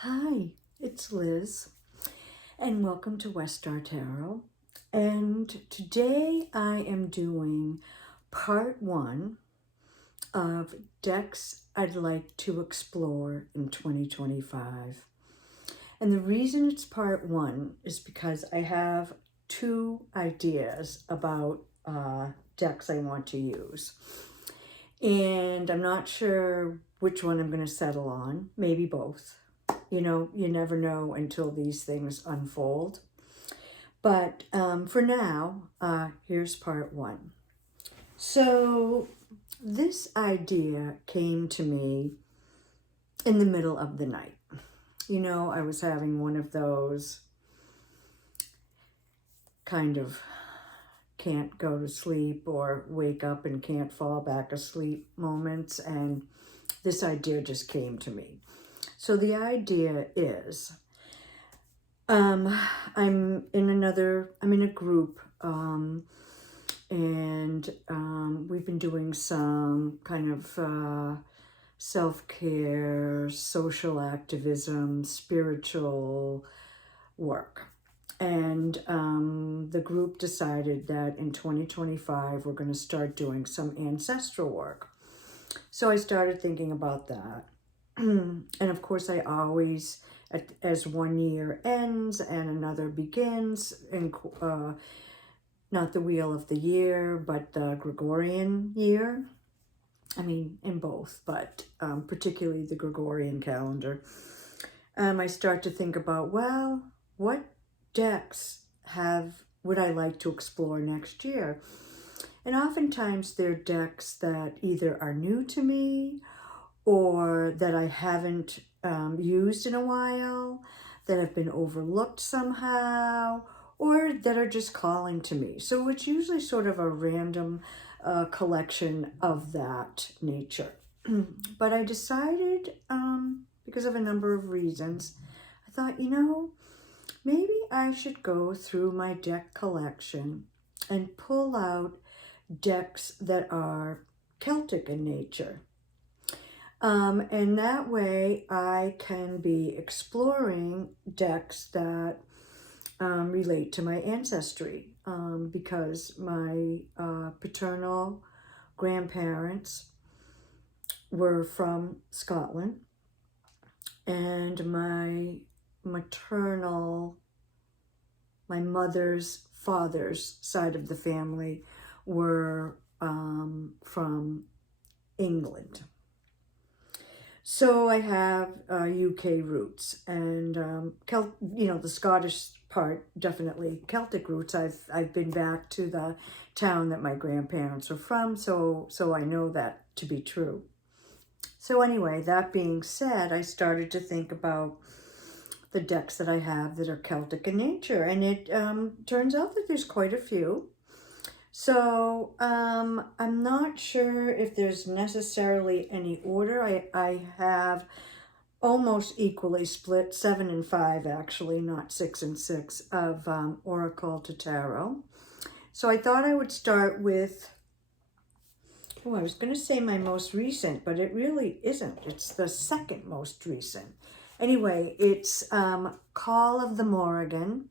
Hi, it's Liz, and welcome to Westar Tarot. And today I am doing part one of decks I'd like to explore in 2025. And the reason it's part one is because I have two ideas about decks I want to use. And I'm not sure which one I'm going to settle on, maybe both. You know, you never know until these things unfold. But for now, here's part one. So this idea came to me in the middle of the night. You know, I was having one of those kind of can't go to sleep or wake up and can't fall back asleep moments, and this idea just came to me. So the idea is, I'm in a group, and we've been doing some kind of self-care, social activism, spiritual work. And the group decided that in 2025, we're going to start doing some ancestral work. So I started thinking about that. And of course, I always, as one year ends and another begins, and not the wheel of the year, but the Gregorian year. I mean, in both, but particularly the Gregorian calendar. I start to think about, well, what decks would I like to explore next year? And oftentimes they're decks that either are new to me or that I haven't used in a while, that have been overlooked somehow, or that are just calling to me. So it's usually sort of a random collection of that nature. But I decided, because of a number of reasons, I thought, you know, maybe I should go through my deck collection and pull out decks that are Celtic in nature. And that way I can be exploring decks that relate to my ancestry, because my paternal grandparents were from Scotland, and my mother's father's side of the family were from England. So I have UK roots, and the Scottish part, definitely Celtic roots. I've been back to the town that my grandparents are from, so I know that to be true. So anyway, that being said, I started to think about the decks that I have that are Celtic in nature, and it turns out that there's quite a few. So I'm not sure if there's necessarily any order. I have almost equally split, 7 and 5 actually, not 6 and 6, of Oracle to Tarot. So I thought I would start with, I was going to say my most recent, but it really isn't. It's the second most recent. Anyway, it's Call of the Morrigan.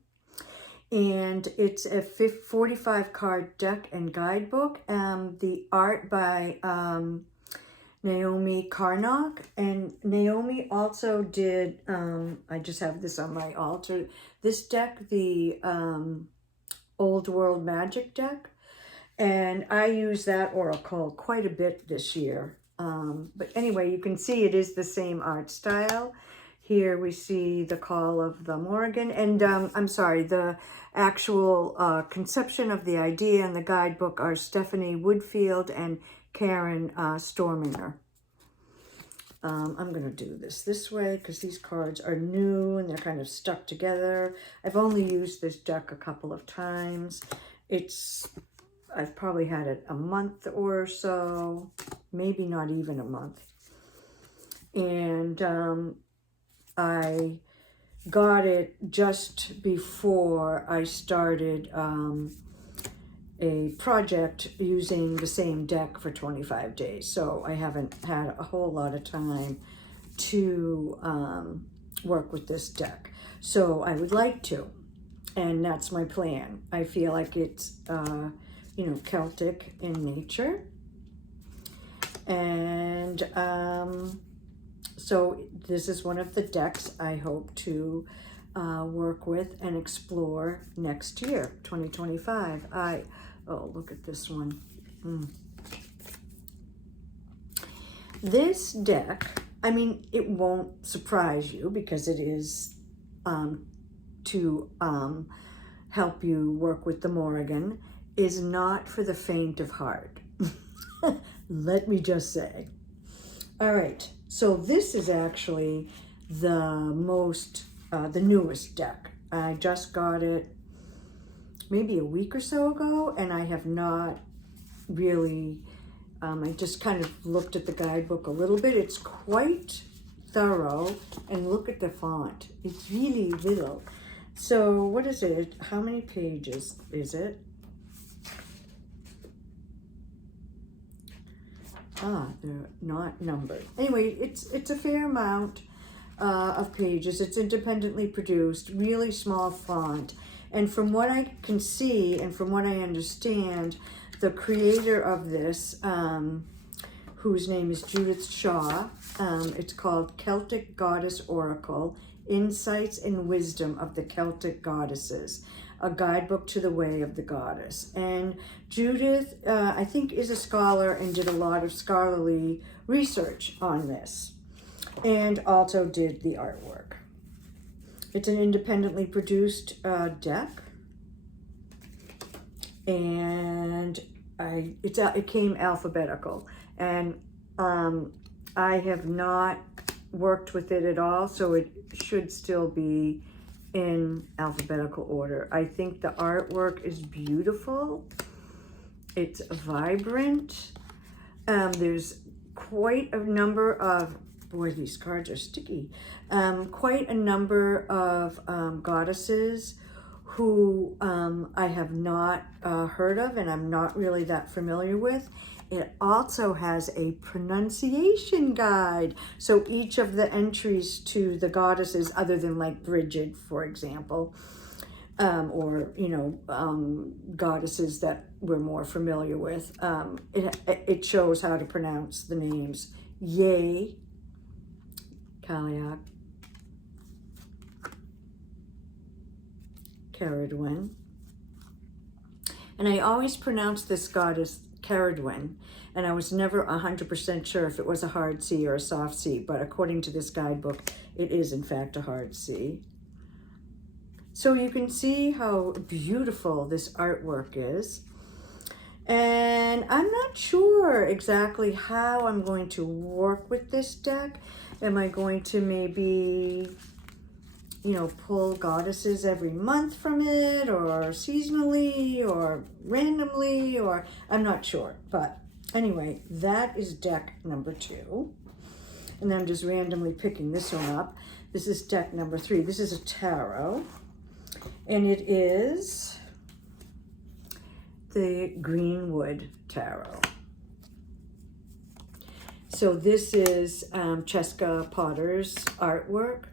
And it's a 45 card deck and guidebook. The art by Naomi Carnock. And Naomi also did, I just have this on my altar, this deck, the Old World Magic deck. And I use that oracle quite a bit this year. But anyway, you can see it is the same art style. Here we see the Call of the Morrigan, and I'm sorry, the actual conception of the idea and the guidebook are Stephanie Woodfield and Karen Storminger. I'm going to do this way because these cards are new and they're kind of stuck together. I've only used this deck a couple of times. I've probably had it a month or so, maybe not even a month. And I got it just before I started a project using the same deck for 25 days. So I haven't had a whole lot of time to work with this deck. So I would like to, and that's my plan. I feel like it's, you know, Celtic in nature. And so this is one of the decks I hope to work with and explore next year, 2025. Oh, look at this one. This deck, I mean, it won't surprise you because it is to help you work with the Morrigan, is not for the faint of heart. Let me just say. All right, so this is actually the newest deck. I just got it maybe a week or so ago, and I have not really, I just kind of looked at the guidebook a little bit. It's quite thorough, and look at the font. It's really little. So what is it? How many pages is it? They're not numbered. Anyway, it's a fair amount of pages. It's independently produced, really small font. And from what I can see and from what I understand, the creator of this, whose name is Judith Shaw, it's called Celtic Goddess Oracle, Insights and Wisdom of the Celtic Goddesses, a guidebook to the way of the goddess. And Judith, I think, is a scholar and did a lot of scholarly research on this, and also did the artwork. It's an independently produced deck, and it came alphabetical, and I have not worked with it at all, so it should still be in alphabetical order. I think the artwork is beautiful. It's vibrant. There's quite a number of, boy, these cards are sticky. Quite a number of goddesses who I have not heard of and I'm not really that familiar with. It also has a pronunciation guide. So each of the entries to the goddesses, other than like Bridget, for example, or, you know, goddesses that we're more familiar with, it shows how to pronounce the names. Ye, Kaliak, Caradwen. And I always pronounce this goddess Caradwen, and I was never 100% sure if it was a hard C or a soft C, but according to this guidebook, it is in fact a hard C. So you can see how beautiful this artwork is. And I'm not sure exactly how I'm going to work with this deck. Am I going to maybe, you know, pull goddesses every month from it, or seasonally, or randomly, or I'm not sure. But anyway, that is deck number 2. And then I'm just randomly picking this one up. This is deck number 3. This is a tarot, and it is the Greenwood Tarot. So this is Cheska Potter's artwork.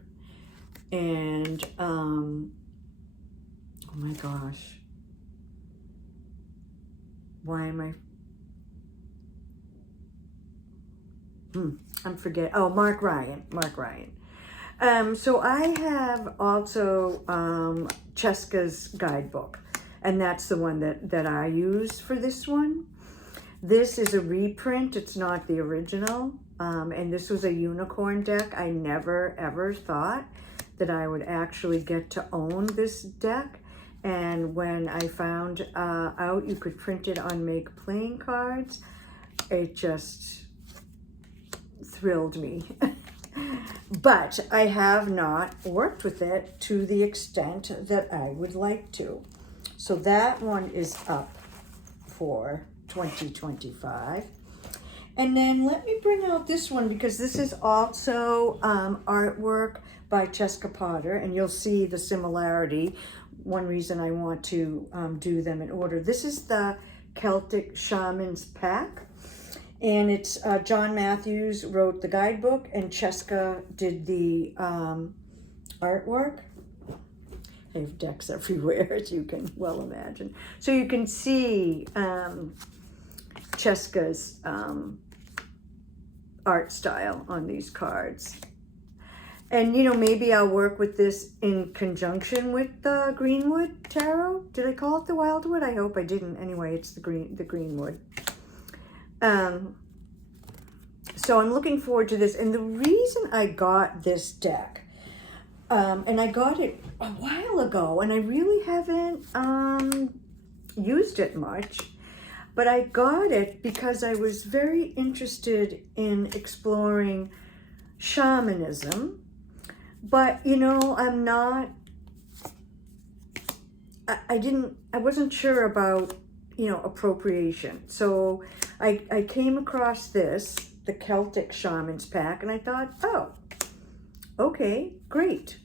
And, oh my gosh, why am I, I'm forgetting, oh, Mark Ryan. So I have also Cheska's guidebook, and that's the one that I use for this one. This is a reprint, it's not the original, and this was a unicorn deck. I never ever thought that I would actually get to own this deck. And when I found out you could print it on Make playing cards, it just thrilled me. But I have not worked with it to the extent that I would like to. So that one is up for 2025. And then let me bring out this one, because this is also artwork by Cheska Potter, and you'll see the similarity. One reason I want to do them in order. This is the Celtic Shaman's Pack, and it's John Matthews wrote the guidebook, and Cheska did the artwork. I have decks everywhere, as you can well imagine. So you can see Cheska's art style on these cards. And, you know, maybe I'll work with this in conjunction with the Greenwood Tarot. Did I call it the Wildwood? I hope I didn't. Anyway, it's the Greenwood. So I'm looking forward to this. And the reason I got this deck, and I got it a while ago, and I really haven't used it much, but I got it because I was very interested in exploring shamanism. But, you know, I'm not, I wasn't sure about, you know, appropriation. So I came across this, the Celtic Shamans pack, and I thought, oh, okay, great.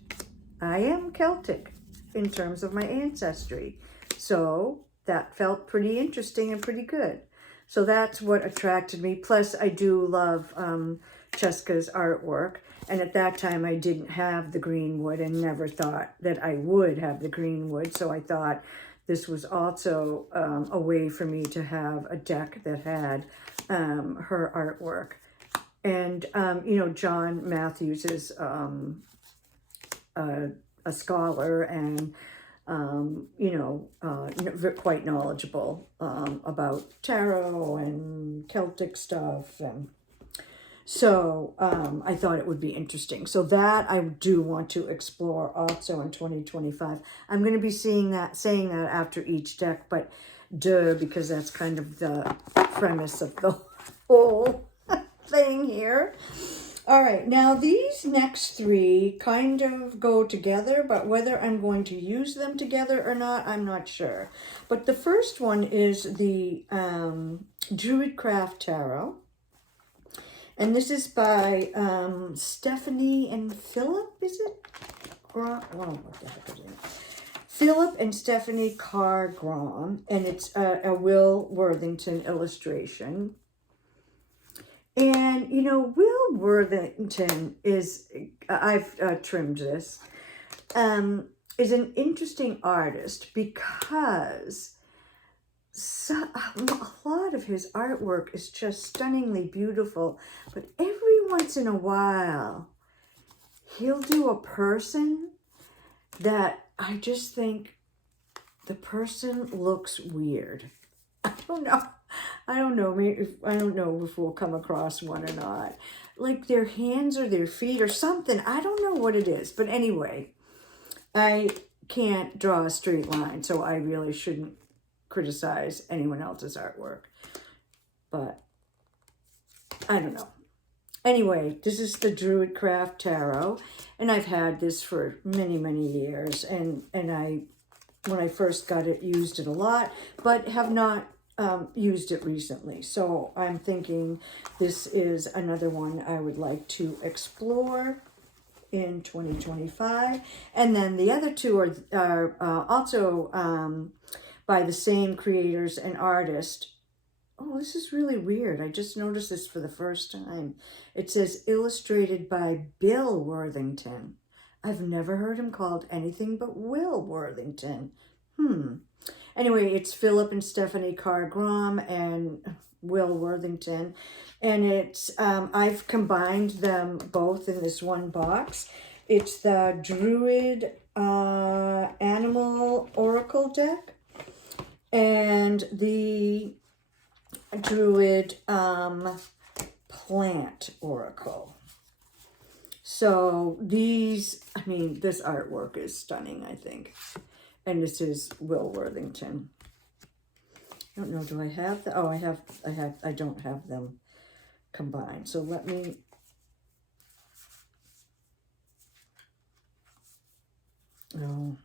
I am Celtic in terms of my ancestry. So that felt pretty interesting and pretty good. So that's what attracted me. Plus, I do love Cheska's artwork. And at that time, I didn't have the Greenwood and never thought that I would have the Greenwood. So I thought this was also a way for me to have a deck that had her artwork. And, you know, John Matthews is a scholar and, you know, quite knowledgeable about tarot and Celtic stuff. And so I thought it would be interesting. So that I do want to explore also in 2025. I'm going to be saying that after each deck, but because that's kind of the premise of the whole thing here. All right, now these next three kind of go together, but whether I'm going to use them together or not, I'm not sure. But the first one is the Druidcraft Tarot. And this is by Stephanie and Philip, is it? What the heck is it? Philip and Stephanie Carr-Grom, and it's a Will Worthington illustration. And, you know, Will Worthington is, I've trimmed this, is an interesting artist because a lot of his artwork is just stunningly beautiful. But every once in a while, he'll do a person that I just think the person looks weird. I don't know. I don't know if we'll come across one or not. Like their hands or their feet or something. I don't know what it is. But anyway, I can't draw a straight line, so I really shouldn't criticize anyone else's artwork. But I don't know. Anyway, this is the Druidcraft Tarot, and I've had this for many, many years. And I, when I first got it, used it a lot, but have not used it recently. So I'm thinking this is another one I would like to explore in 2025. And then the other two are also by the same creators and artist. Oh, this is really weird. I just noticed this for the first time. It says illustrated by Bill Worthington. I've never heard him called anything but Will Worthington. Anyway, it's Philip and Stephanie Carr-Grom and Will Worthington. And it's, I've combined them both in this one box. It's the Druid Animal Oracle deck and the Druid Plant Oracle. So these, I mean, this artwork is stunning, I think. And this is Will Worthington. I don't know, do I have the, oh, I don't have them combined. So let me, oh,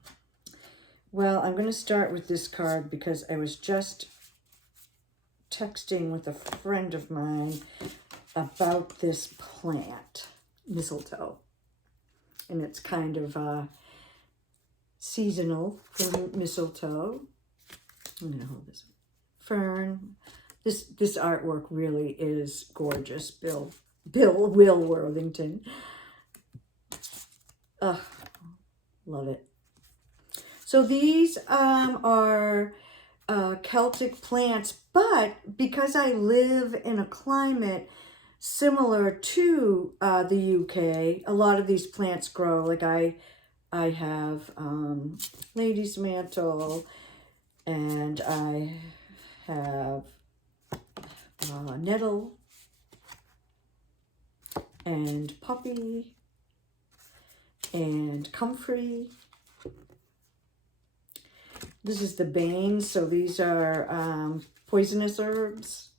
well, I'm going to start with this card because I was just texting with a friend of mine about this plant, mistletoe. And it's kind of seasonal for mistletoe. I'm going to hold this. Fern. This artwork really is gorgeous. Will Worthington. Love it. So these are Celtic plants, but because I live in a climate similar to the UK, a lot of these plants grow. Like I have lady's mantle, and I have nettle and poppy and comfrey. This is the bane, so these are poisonous herbs.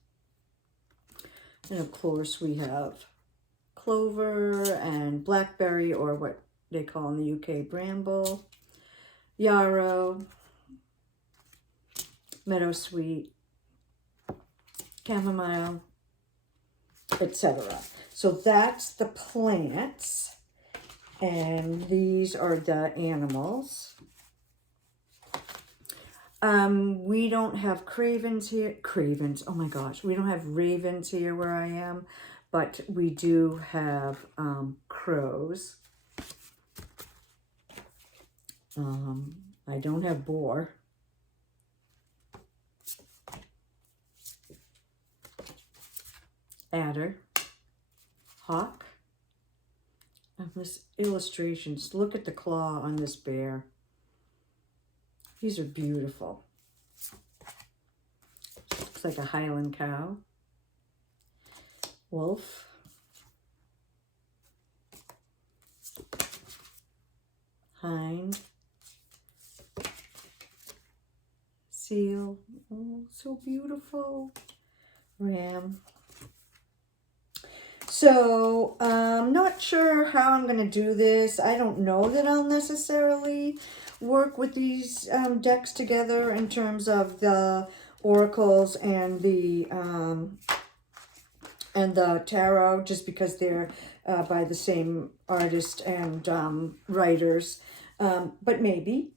And of course we have clover and blackberry, or what they call in the UK bramble, yarrow, meadowsweet, chamomile, etc. So that's the plants, and these are the animals. We don't have cravens here. Cravens, oh my gosh. We don't have ravens here where I am, but we do have crows. I don't have boar. Adder. Hawk. This illustrations. Look at the claw on this bear. These are beautiful. Looks like a Highland cow. Wolf. Hind. Seal. Oh, so beautiful. Ram. So, I'm not sure how I'm going to do this. I don't know that I'll necessarily work with these decks together in terms of the oracles and the tarot, just because they're by the same artist and writers, but maybe.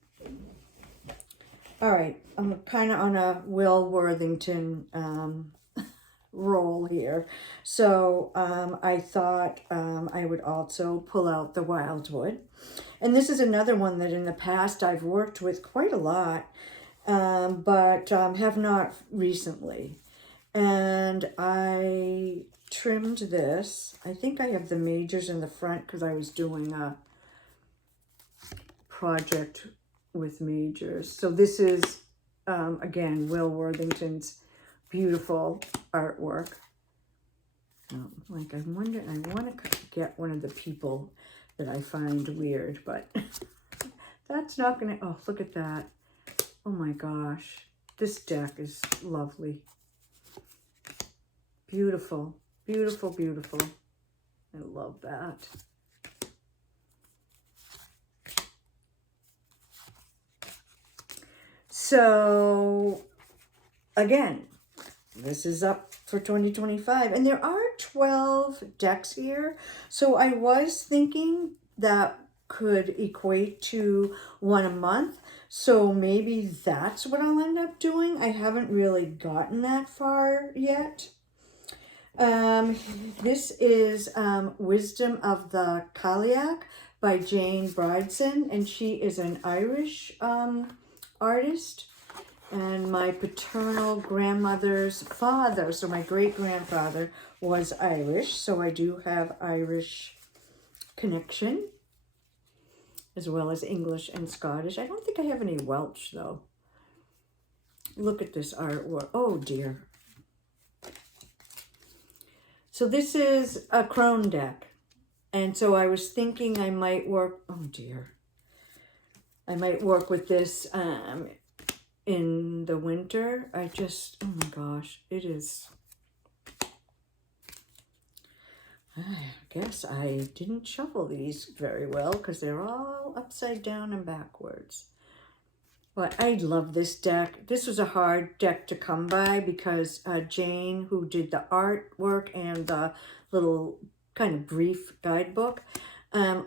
All right, I'm kind of on a Will Worthington roll here, so I thought I would also pull out the Wildwood. And this is another one that in the past I've worked with quite a lot, but have not recently. And I trimmed this. I think I have the majors in the front because I was doing a project with majors. So this is, again, Will Worthington's beautiful artwork. Like I want to get one of the people that I find weird, but that's not gonna, oh, look at that. Oh my gosh, this deck is lovely. Beautiful, beautiful, beautiful. I love that. So again, this is up for 2025, and there are 12 decks here. So I was thinking that could equate to one a month. So maybe that's what I'll end up doing. I haven't really gotten that far yet. This is Wisdom of the Cailleach by Jane Bridson, and she is an Irish artist. And my paternal grandmother's father, so my great-grandfather, was Irish. So I do have Irish connection, as well as English and Scottish. I don't think I have any Welsh, though. Look at this artwork. Oh, dear. So this is a crone deck. And so I was thinking I might work... Oh, dear. I might work with this... in the winter. I just, oh my gosh, it is, I guess I didn't shuffle these very well because they're all upside down and backwards. But I love this deck. This was a hard deck to come by because Jane, who did the artwork and the little kind of brief guidebook,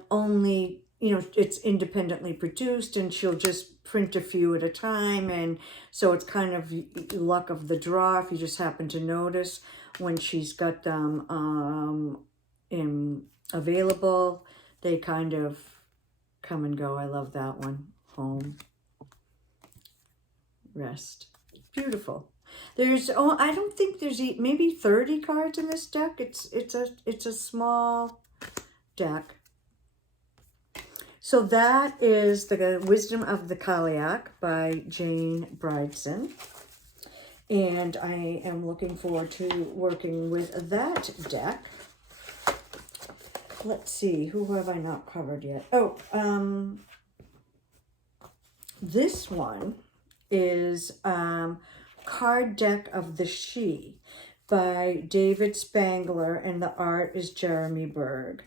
only, you know, it's independently produced, and she'll just print a few at a time, and so it's kind of luck of the draw if you just happen to notice when she's got them available. They kind of Come and Go. I love that one. Home. Rest. Beautiful. There's, oh, I don't think there's maybe 30 cards in this deck. It's a small deck. So that is the Wisdom of the Kaliak by Jane Bridson. And I am looking forward to working with that deck. Let's see, who have I not covered yet? Oh, this one is Card Deck of the She by David Spangler, and the art is Jeremy Berg.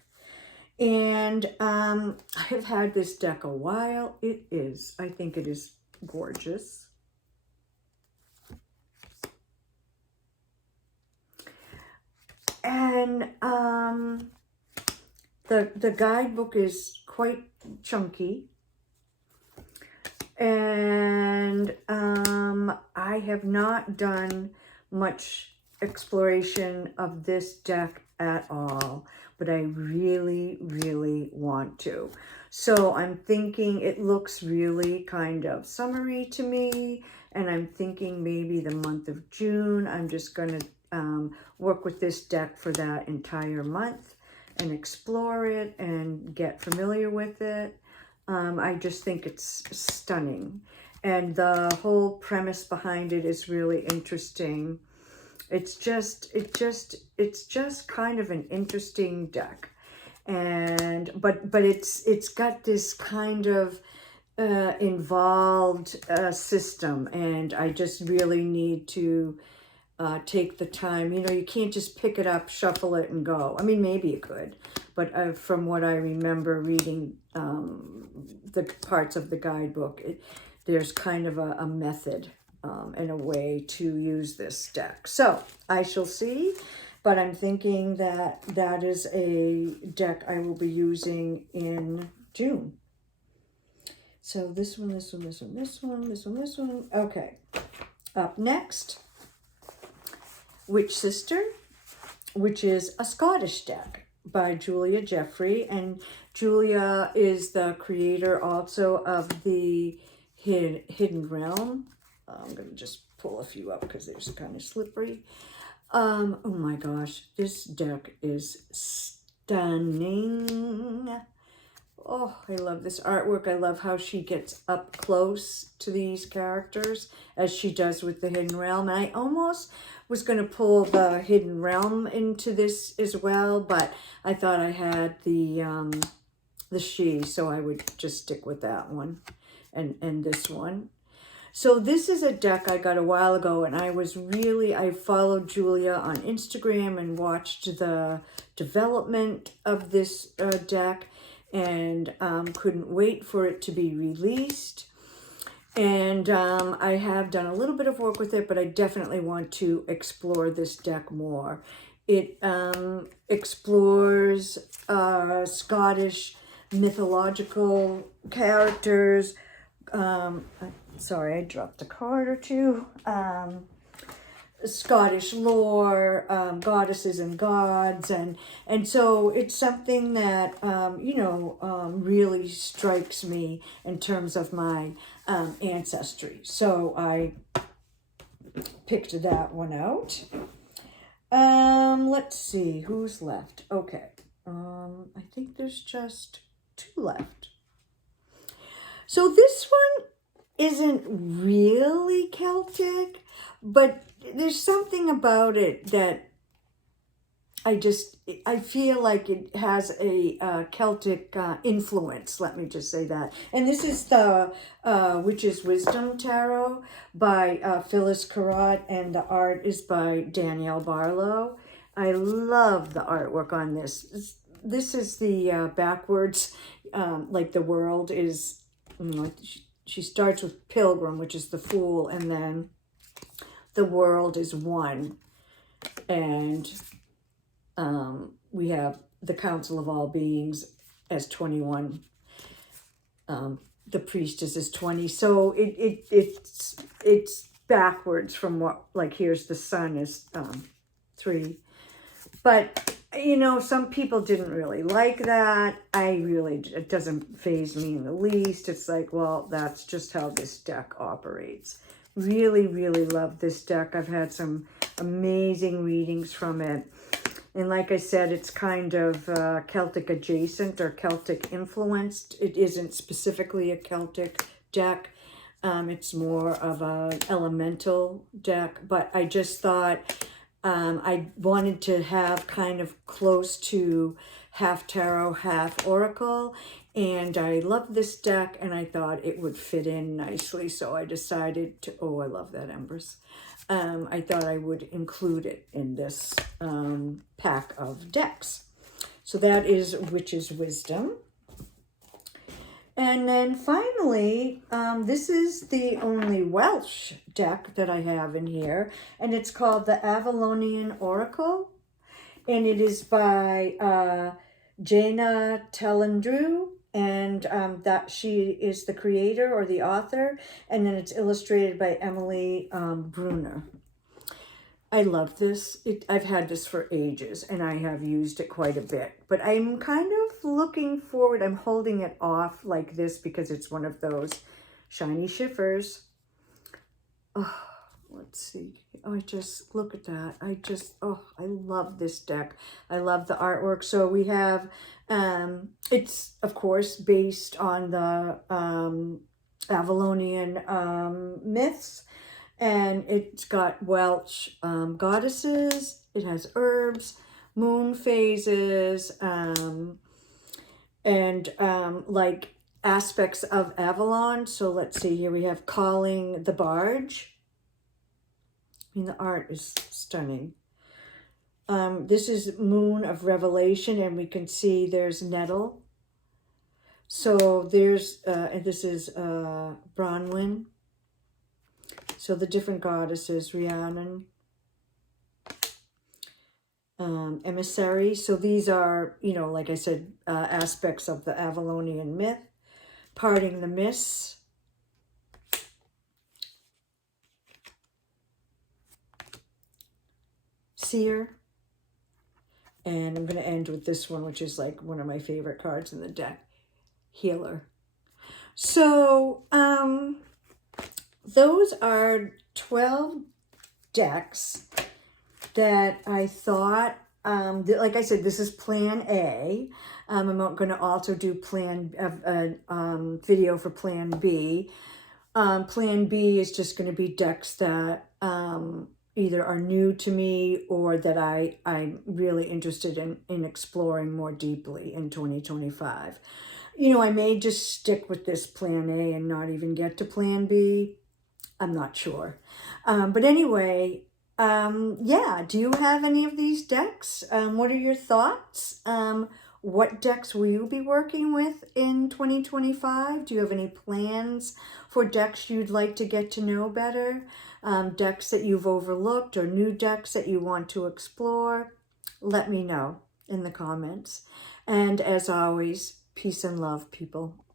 And I have had this deck a while. I think it is gorgeous. And the guidebook is quite chunky. And I have not done much exploration of this deck at all, but I really, really want to. So I'm thinking it looks really kind of summery to me, and I'm thinking maybe the month of June, I'm just going to work with this deck for that entire month and explore it and get familiar with it. I just think it's stunning, and the whole premise behind it is really interesting. It's just kind of an interesting deck, and but it's got this kind of involved system, and I just really need to take the time. You know, you can't just pick it up, shuffle it, and go. I mean, maybe you could, but from what I remember reading the parts of the guidebook, there's kind of a method and a way to use this deck. So I shall see, but I'm thinking that that is a deck I will be using in June. So this one, this one, this one, this one, this one, this one. Okay. Up next, Witch Sister, which is a Scottish deck by Julia Jeffrey. And Julia is the creator also of the Hidden Realm. I'm going to just pull a few up because they're kind of slippery. Oh my gosh, this deck is stunning. Oh, I love this artwork. I love how she gets up close to these characters as she does with the Hidden Realm. And I almost was going to pull the Hidden Realm into this as well, but I thought I had the She, so I would just stick with that one and this one. So this is a deck I got a while ago, and I followed Julia on Instagram and watched the development of this deck, and couldn't wait for it to be released. And I have done a little bit of work with it, but I definitely want to explore this deck more. It explores Scottish mythological characters. Sorry, I dropped a card or two. Scottish lore, goddesses and gods, and so it's something that really strikes me in terms of my ancestry. So I picked that one out. Let's see who's left. Okay, I think there's just 2 left. So this one isn't really Celtic, but there's something about it that I feel like it has a Celtic influence, let me just say that. And this is the Witch's Wisdom Tarot by Phyllis Carrot, and the art is by Danielle Barlow. I love the artwork on this. This is the backwards, like the world is, she starts with Pilgrim, which is the Fool, and then the world is 1. And we have the Council of All Beings as 21. The Priestess is 20. So it's backwards from what, like here's the Sun is 3. But you know, some people didn't really like that. It doesn't faze me in the least. It's like, well, that's just how this deck operates. Really, really love this deck. I've had some amazing readings from it. And like I said, it's kind of Celtic adjacent or Celtic influenced. It isn't specifically a Celtic deck. It's more of an elemental deck. But I just thought I wanted to have kind of close to half tarot, half oracle. And I love this deck, and I thought it would fit in nicely. So I decided to, oh, I love that, Embers. I thought I would include it in this pack of decks. So that is Witch's Wisdom. And then finally, this is the only Welsh deck that I have in here, and it's called the Avalon Oracle, and it is by Jaina Telendrew, and that she is the creator or the author, and then it's illustrated by Emily Brunner. I love this. I've had this for ages, and I have used it quite a bit. But I'm kind of looking forward. I'm holding it off like this because it's one of those shiny shiffers. Oh, let's see. Oh, I just, look at that. Oh, I love this deck. I love the artwork. So we have, it's, of course, based on the Avalonian myths. And it's got Welsh goddesses, it has herbs, moon phases, and like aspects of Avalon. So let's see, here we have Calling the Barge. I mean, the art is stunning. This is Moon of Revelation, and we can see there's Nettle. So there's, and this is Bronwyn. So the different goddesses, Rhiannon, Emissary. So these are, you know, like I said, aspects of the Avalonian myth. Parting the Mists. Seer. And I'm going to end with this one, which is like one of my favorite cards in the deck. Healer. So, those are 12 decks that I thought, like I said, this is Plan A. I'm not going to also do video for Plan B. Plan B is just going to be decks that either are new to me or that I'm really interested in exploring more deeply in 2025. You know, I may just stick with this Plan A and not even get to Plan B. I'm not sure. But anyway, yeah, do you have any of these decks? What are your thoughts? What decks will you be working with in 2025? Do you have any plans for decks you'd like to get to know better? Decks that you've overlooked or new decks that you want to explore? Let me know in the comments. And as always, peace and love, people.